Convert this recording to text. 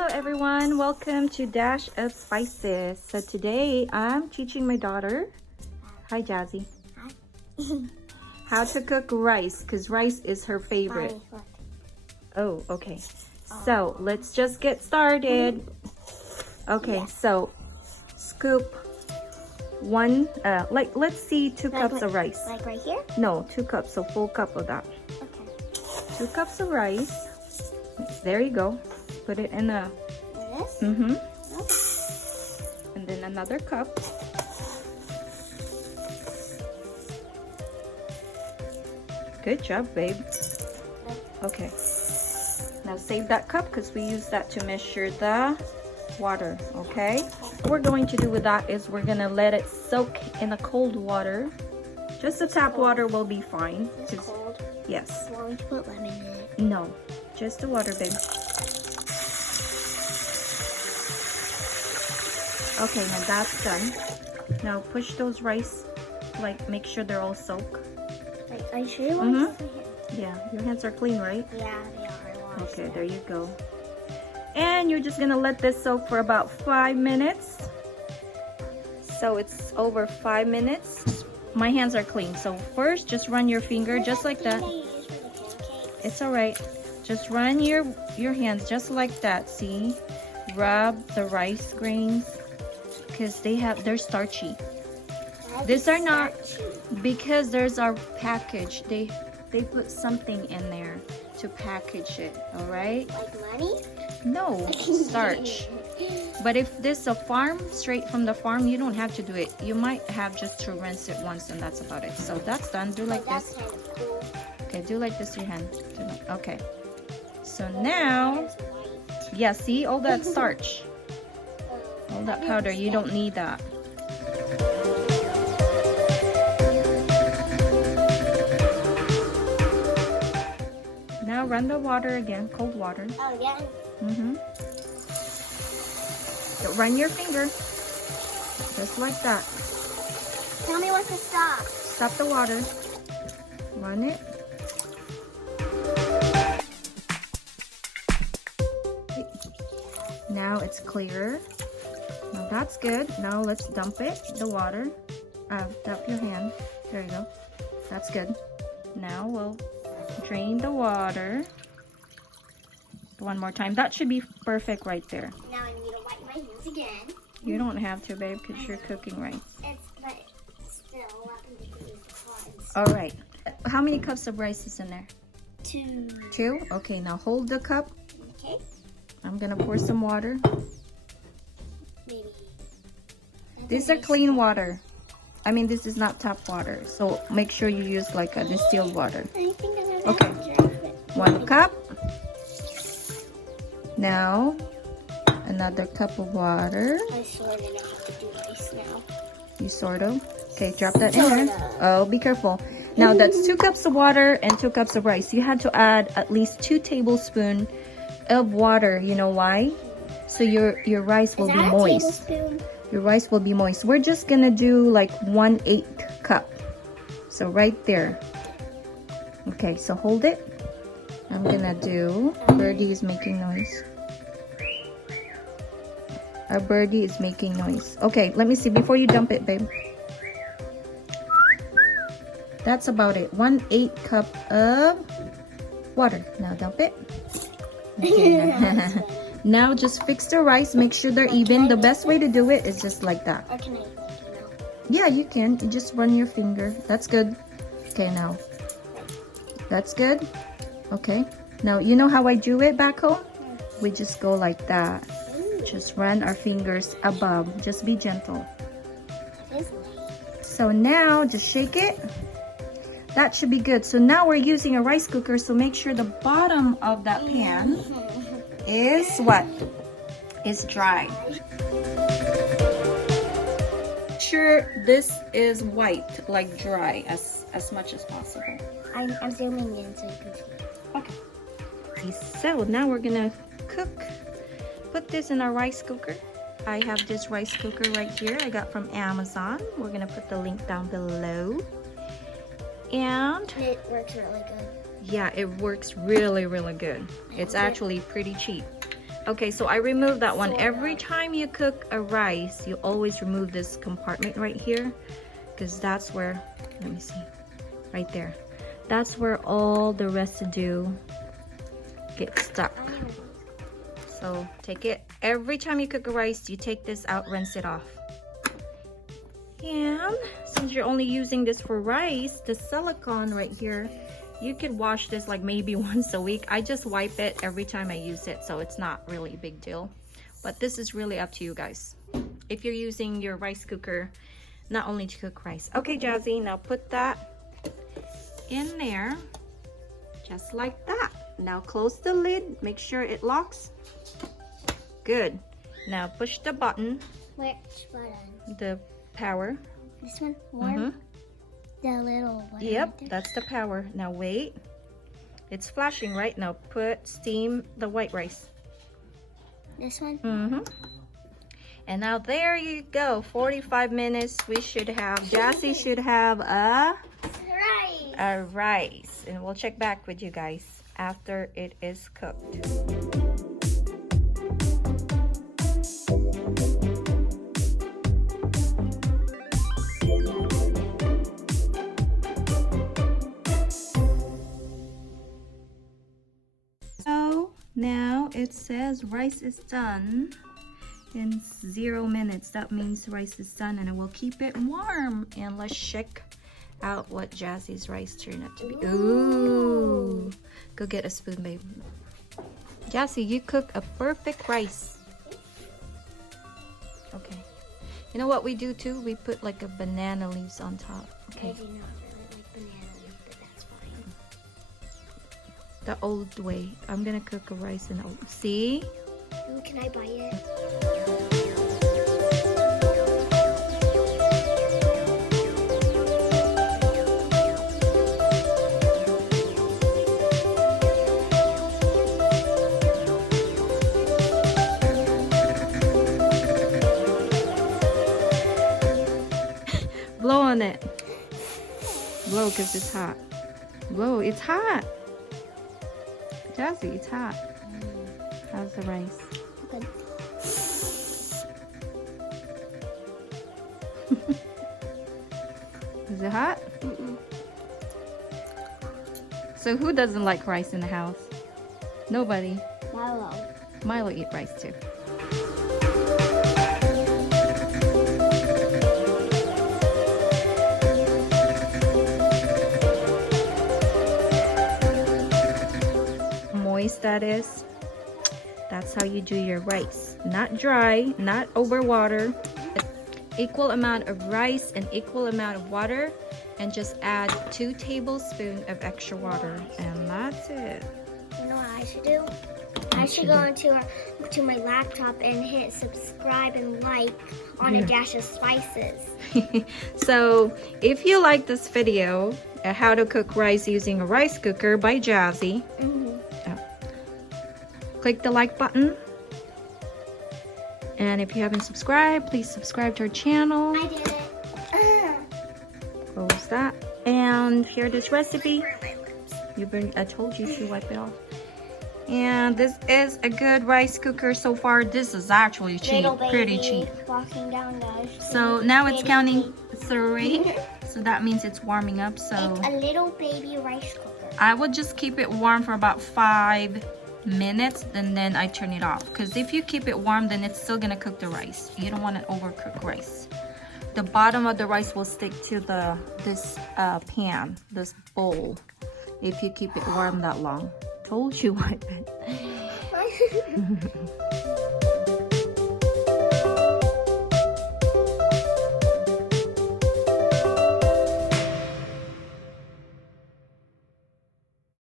Hello everyone, welcome to Dash of Spices. So today I'm teaching my daughter, hi Jazzy, how to cook rice because rice is her favorite. Oh, okay. So let's just get started. Okay, so scoop one, let's see 2 cups of rice. Like right here? No, 2 cups, so full cup of that. Okay. 2 cups of rice. There you go. Put it in a... This? Mm-hmm. Okay. And then another cup. Good job, babe. Okay. Now save that cup because we use that to measure the water, okay? What we're going to do with that is we're going to let it soak in the cold water. Just the tap water will be fine. Is this cold? Yes. Do you want me to put lemon in it? No, just the water, babe. Okay, now that's done. Now push those rice, like make sure they're all soaked. Are you sure you want to put my hand? Yeah, your hands are clean, right? Yeah, they are. Okay, there you go. And you're just gonna let this soak for about 5 minutes. So it's over 5 minutes. My hands are clean. So first, just run your finger just like that. It's all right. Just run your hands just like that. See, rub the rice grains because they're starchy. These are not because there's our package. They put something in there to package it. All right. Like money? No, starch. But if this is a farm, straight from the farm, you don't have to do it. You might have just to rinse it once and that's about it. So that's done. Do like this. Kind of cool. Okay, do like this your hand. Okay. So now, yeah, see all that starch, all that powder, you don't need that. Now run the water again, cold water. Oh, yeah? Mm-hmm. So run your finger, just like that. Tell me when to stop. Stop the water. Run it. Now it's clear. Now that's good. Now let's dump it, the water. Dump your hand. There you go. That's good. Now we'll drain the water. One more time. That should be perfect right there. Now I need to wipe my hands again. You don't have to, babe, because you're cooking rice. But still, I can use the cloths. All right. How many cups of rice is in there? 2. 2? Okay, now hold the cup. Okay. I'm going to pour some water. Maybe. These are clean water. I mean, this is not tap water. So make sure you use like a distilled water. I think I'm Okay. 1 cup. Now, another cup of water. I sort of know how to do rice now. You sort of. Okay, drop that in there. Oh, be careful. Now that's 2 cups of water and 2 cups of rice. You had to add at least 2 tablespoons of water. You know why? So your rice will be moist. Your rice will be moist. We're just gonna do like 1/8 cup. So right there. Okay, so hold it. I'm gonna do. Birdie is making noise. Our birdie is making noise. Okay, let me see before you dump it, babe. That's about it. 1/8 cup of water. Now dump it. Okay. Now just fix the rice. Make sure they're even. The best way to do it is just like that. Or can I, you know? Yeah, you can. You just run your finger. That's good. Okay, now. That's good. Okay. Now, you know how I do it back home? We just go like that. Just run our fingers above. Just be gentle. So now, just shake it. That should be good. So now we're using a rice cooker. So make sure the bottom of that pan is what? Is dry. Sure, this is white, like dry, as much as possible. I'm zooming in so you can see. Okay. So now we're gonna cook. Put this in our rice cooker. I have this rice cooker right here. I got from Amazon. We're gonna put the link down below. And it works really good. Yeah, it works really, really good. It's actually pretty cheap. Okay, so I removed that one. Every time you cook a rice, you always remove this compartment right here, because that's where, let me see, right there. That's where all the residue gets stuck. So take it, every time you cook a rice, you take this out, rinse it off. And since you're only using this for rice, the silicone right here, you could wash this like maybe once a week. I just wipe it every time I use it, so it's not really a big deal. But this is really up to you guys. If you're using your rice cooker, not only to cook rice. Okay, Jazzy, now put that in there, just like that. Now close the lid, make sure it locks. Good. Now push the button. Which button? The power. This one? Warm? The little one. Yep, that's the power. Now wait. It's flashing, right? Now steam the white rice. This one? Mm-hmm. And now there you go. 45 minutes. We should have, Jazzy should have a rice. And we'll check back with you guys after it is cooked. Now it says rice is done in 0 minutes. That means rice is done, and I will keep it warm. And let's check out what Jazzy's rice turned out to be. Ooh. Go get a spoon, babe. Jazzy, you cook a perfect rice. Okay. You know what we do too? We put like a banana leaves on top. Okay. I do not really like banana leaf, but that's fine. The old way. I'm gonna cook a rice in old. See? Ooh, can I buy it? Blow on it. Blow because it's hot. Blow, it's hot. Jazzy, it's hot. How's the rice? Good. Is it hot? Mm-mm. So who doesn't like rice in the house? Nobody. Milo. Milo eat rice too. Moist that is. That's how you do your rice. Not dry, not over water. Equal amount of rice and equal amount of water, and just add 2 tablespoons of extra water, and that's it. You know what I should do? I should go to my laptop and hit subscribe and like on a dash of spices. So if you like this video, how to cook rice using a rice cooker by Jazzy, click the like button. And if you haven't subscribed, please subscribe to our channel. I did it. Close that. And here this recipe. I told you to wipe it off. And this is a good rice cooker so far. This is actually cheap, pretty cheap. Walking down the so now it's counting 3. So that means it's warming up. So it's a little baby rice cooker. I would just keep it warm for about 5 minutes, and then I turn it off, because if you keep it warm, then it's still gonna cook the rice. You don't want to overcook rice. The bottom of the rice will stick to this pan, this bowl, if you keep it warm that long. Told you what.